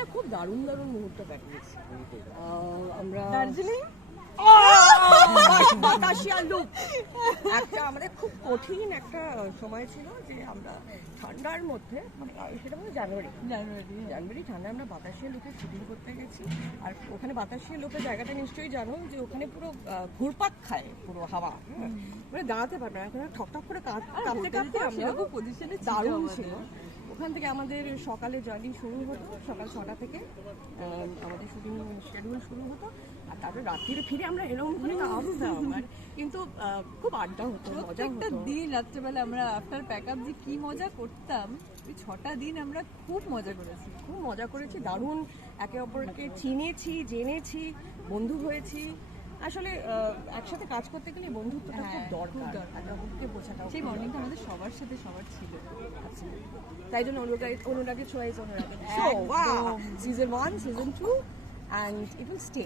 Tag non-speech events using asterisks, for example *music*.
আমরা খুব দারুণ দারুণ মুহূর্ত কাটিয়েছি। আমরা দার্জিলিং? *laughs* একটা আমাদের খুব কঠিন একটা সময় ছিল যে আমরা ঠান্ডার মধ্যে মানে সেটা মানে জানুয়ারি। জানুয়ারি জানুয়ারি ঠান্ডায় আমরা বাতাসিয়া লোকে শুটিং করতে গেছি। আর ওখানে বাতাসিয়া লোকের জায়গাটা নিশ্চয়ই জানো যে ওখানে পুরো ঘুরপাক খায় পুরো হাওয়া। হ্যাঁ। মানে দাঁড়াতে পারবে না। ওখানে ঠক ঠক করে কাঁপ- কাঁপতে কাঁপতে আমরা পজিশনে দারুণ ছিল। ওখান থেকে আমাদের সকালে জার্নি শুরু হতো সকাল ছটা থেকে আমাদের শুটিং শিডিউল শুরু হতো আর তারপরে রাত্রিরে ফিরে আমরা এরকম করে আসতাম *laughs* আর কিন্তু খুব আড্ডা হতো মজা প্রত্যেকটা দিন রাত্রেবেলা আমরা আফটার প্যাক আপ যে কি মজা করতাম ওই ছটা দিন আমরা খুব মজা করেছি। খুব মজা করেছি দারুণ একে অপরকে চিনেছি জেনেছি বন্ধু হয়েছি। আসলে আহ, একসাথে কাজ করতে গেলে বন্ধুত্বটা খুব হ্যাঁ, দরকার। দরকার। বোঝাটা সেই বর্ণিংটা আমাদের সবার সাথে সবার ছিল। তাই জন্য অনুরাগের অনুরাগের চয়েস অনুরাগের। Season one season two and it will stay